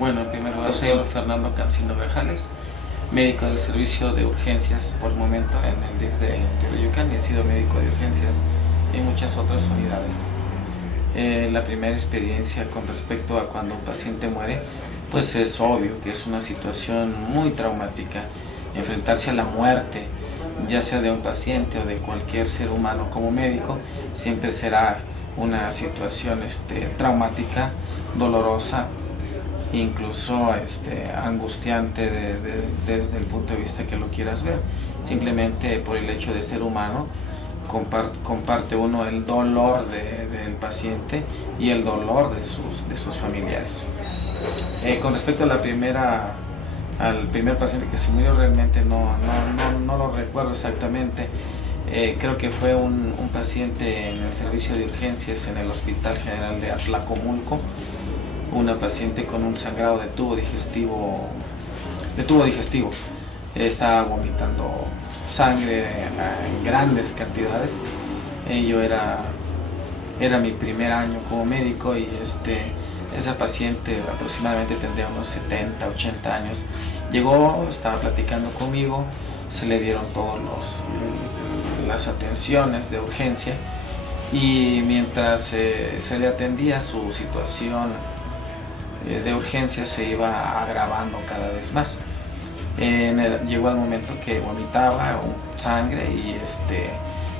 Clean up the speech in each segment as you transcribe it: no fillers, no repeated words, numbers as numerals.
Bueno, en primer lugar soy Fernando Cancino Grajales, médico del servicio de urgencias por el momento en el DIF de Teoloyucan, y he sido médico de urgencias en muchas otras unidades. La primera experiencia con respecto a cuando un paciente muere, pues es obvio que es una situación muy traumática. Enfrentarse a la muerte, ya sea de un paciente o de cualquier ser humano como médico, siempre será una situación traumática, dolorosa, incluso angustiante desde el punto de vista que lo quieras ver. Simplemente por el hecho de ser humano, comparte uno el dolor del paciente y el dolor de sus familiares. Con respecto a al primer paciente que se murió, realmente no lo recuerdo exactamente. Creo que fue un paciente en el servicio de urgencias en el Hospital General de Atlacomulco, una paciente con un sangrado de tubo digestivo. Estaba vomitando sangre en grandes cantidades. Era mi primer año como médico, y esa paciente aproximadamente tendría unos 70, 80 años. Llegó, estaba platicando conmigo, se le dieron todas las atenciones de urgencia, y mientras se le atendía, su situación de urgencia se iba agravando cada vez más. Llegó al momento que vomitaba sangre, y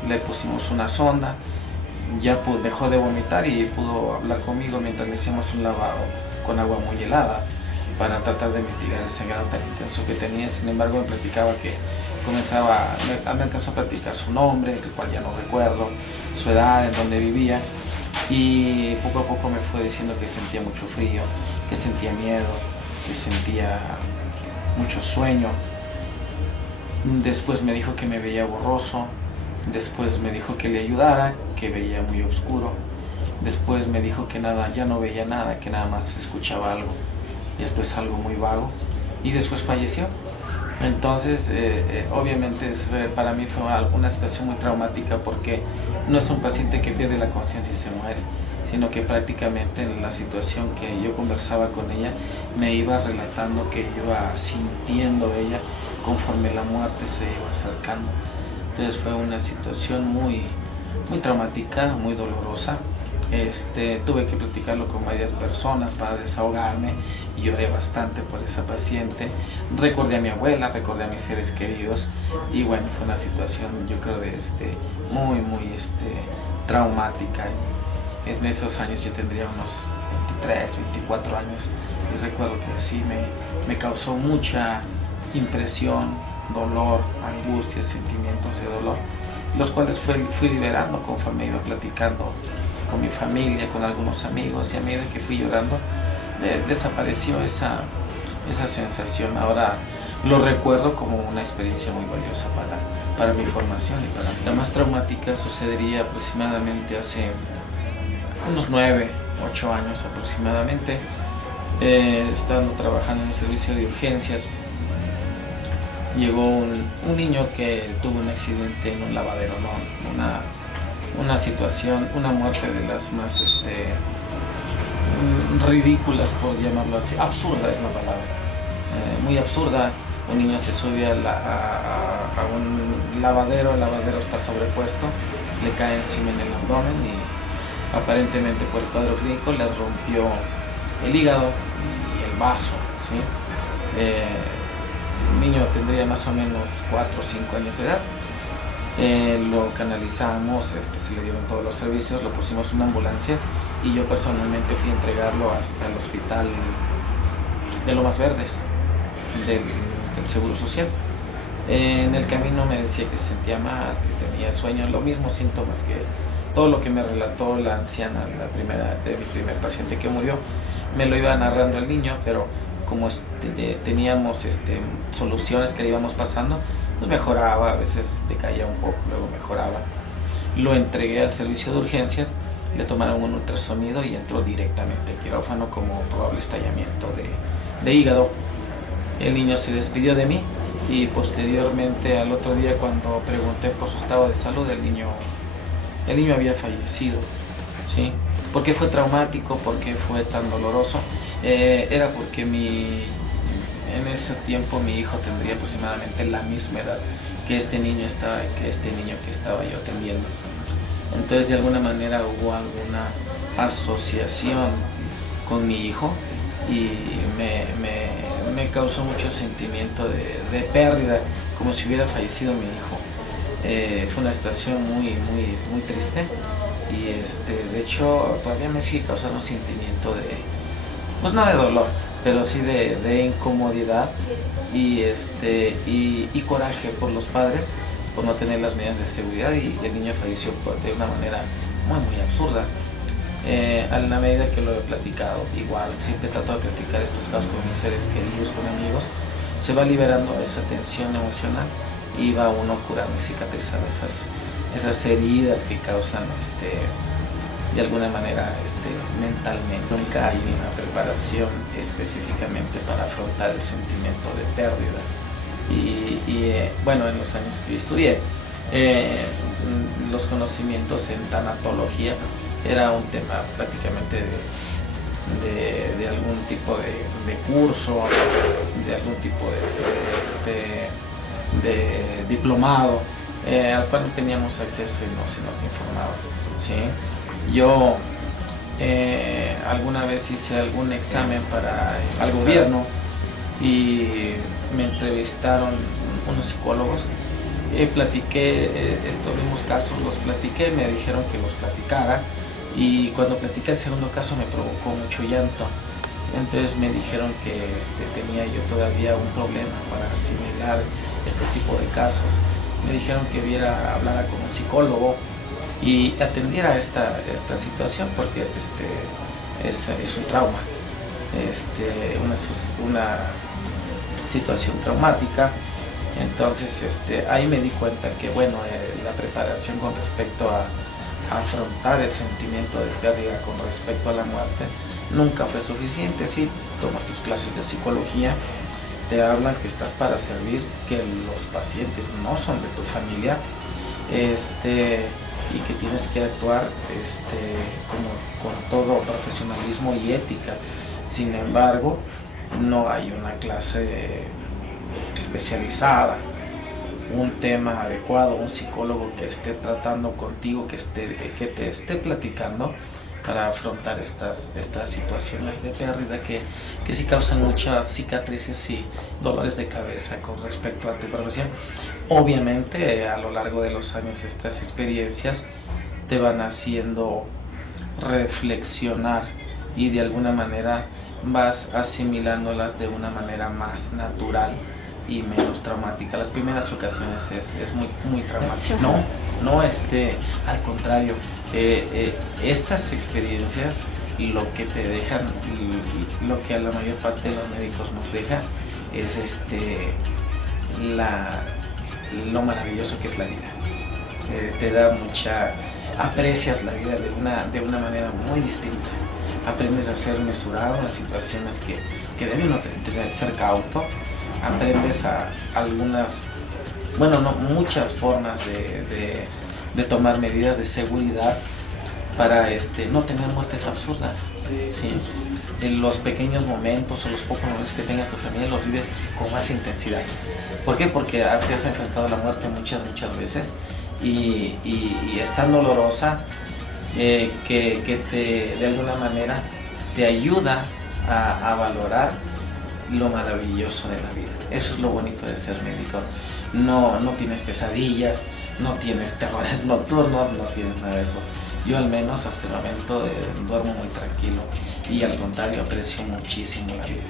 le pusimos una sonda. Ya dejó de vomitar y pudo hablar conmigo mientras le hicimos un lavado con agua muy helada para tratar de mitigar el sangrado tan intenso que tenía. Sin embargo, me platicaba que me empezó a platicar su nombre, el cual ya no recuerdo, su edad, en dónde vivía, y poco a poco me fue diciendo que sentía mucho frío, que sentía miedo, que sentía mucho sueño. Después me dijo que me veía borroso. Después me dijo que le ayudara, que veía muy oscuro. Después me dijo que ya no veía nada, que nada más escuchaba algo. Y esto es algo muy vago. Y después falleció. Entonces, obviamente para mí fue una situación muy traumática, porque no es un paciente que pierde la conciencia y se muere, sino que prácticamente en la situación que yo conversaba con ella, me iba relatando que iba sintiendo ella conforme la muerte se iba acercando. Entonces fue una situación muy traumática, muy dolorosa. Tuve que platicarlo con varias personas para desahogarme, y lloré bastante por esa paciente. Recordé a mi abuela, recordé a mis seres queridos, y bueno, fue una situación, yo creo, muy traumática. En esos años yo tendría unos 23, 24 años, y recuerdo que sí me causó mucha impresión, dolor, angustia, sentimientos de dolor, los cuales fui liberando conforme iba platicando con mi familia, con algunos amigos, y a medida que fui llorando, desapareció esa sensación. Ahora lo recuerdo como una experiencia muy valiosa para mi formación. Y la más traumática sucedería aproximadamente hace unos 9, 8 años aproximadamente, estando trabajando en el servicio de urgencias. Llegó un niño que tuvo un accidente en un lavadero, una situación, una muerte de las más ridículas, por llamarlo así. Absurda es la palabra, muy absurda. Un niño se sube a un lavadero, el lavadero está sobrepuesto, le cae encima en el abdomen, y aparentemente por el cuadro clínico le rompió el hígado y el vaso, ¿sí? El niño tendría más o menos 4 o 5 años de edad. Lo canalizamos, se le dieron todos los servicios, lo pusimos en una ambulancia, y yo personalmente fui a entregarlo hasta el hospital de Lomas Verdes del Seguro Social. En el camino me decía que se sentía mal, que tenía sueño, los mismos síntomas que todo lo que me relató la anciana, de mi primer paciente que murió. Me lo iba narrando el niño, pero como teníamos soluciones que le íbamos pasando, pues mejoraba, a veces decaía un poco, luego mejoraba. Lo entregué al servicio de urgencias, le tomaron un ultrasonido y entró directamente al quirófano como probable estallamiento de hígado. El niño se despidió de mí, y posteriormente, al otro día, cuando pregunté por su estado de salud, el niño había fallecido. ¿sí? ¿Por qué fue traumático? ¿Por qué fue tan doloroso? Era porque en ese tiempo mi hijo tendría aproximadamente la misma edad que este niño que estaba yo atendiendo. Entonces de alguna manera hubo alguna asociación con mi hijo y me causó mucho sentimiento de pérdida, como si hubiera fallecido mi hijo. Fue una situación muy triste y de hecho todavía me sigue causando un sentimiento pues no de dolor, pero sí de incomodidad y coraje por los padres por no tener las medidas de seguridad, y el niño falleció de una manera muy absurda. A la medida que lo he platicado, igual siempre trato de platicar estos casos con mis seres queridos, con amigos, se va liberando esa tensión emocional y va uno curando y cicatrizando esas heridas que causan de alguna manera mentalmente. Nunca hay una preparación específicamente para afrontar el sentimiento de pérdida. Bueno, en los años que yo estudié, los conocimientos en tanatología era un tema prácticamente de algún tipo de curso, de algún tipo de diplomado, al cual no teníamos acceso y no se nos informaba, ¿sí? Yo alguna vez hice algún examen para al gobierno y me entrevistaron unos psicólogos, platiqué estos mismos casos, los platiqué, me dijeron que los platicara, y cuando platiqué el segundo caso me provocó mucho llanto. Entonces me dijeron que tenía yo todavía un problema para asimilar este tipo de casos. Me dijeron que hablara con un psicólogo y atendiera esta situación, porque es un trauma, una situación traumática. Entonces ahí me di cuenta que bueno, la preparación con respecto a afrontar el sentimiento de pérdida con respecto a la muerte nunca fue suficiente. Si tomas tus clases de psicología, te hablan que estás para servir, que los pacientes no son de tu familia, y que tienes que actuar como con todo profesionalismo y ética. Sin embargo, no hay una clase especializada, un tema adecuado, un psicólogo que esté tratando contigo, que te esté platicando para afrontar estas situaciones de pérdida que sí causan muchas cicatrices y dolores de cabeza con respecto a tu profesión. Obviamente a lo largo de los años estas experiencias te van haciendo reflexionar y de alguna manera vas asimilándolas de una manera más natural y menos traumática. Las primeras ocasiones es muy traumático. No, al contrario, estas experiencias lo que te dejan, lo que a la mayor parte de los médicos nos deja es lo maravilloso que es la vida. Te da aprecias la vida de una manera muy distinta. Aprendes a ser mesurado en las situaciones que debe uno ser cauto. Aprendes muchas formas de tomar medidas de seguridad para no tener muertes absurdas, ¿sí? En los pequeños momentos o los pocos momentos que tengas tu familia los vives con más intensidad. ¿Por qué? Porque te has enfrentado a la muerte muchas veces y es tan dolorosa que de alguna manera te ayuda a valorar lo maravilloso de la vida. Eso es lo bonito de ser médico. No tienes pesadillas, no tienes terrores nocturnos, no tienes nada de eso. Yo al menos hasta el momento duermo muy tranquilo y al contrario aprecio muchísimo la vida.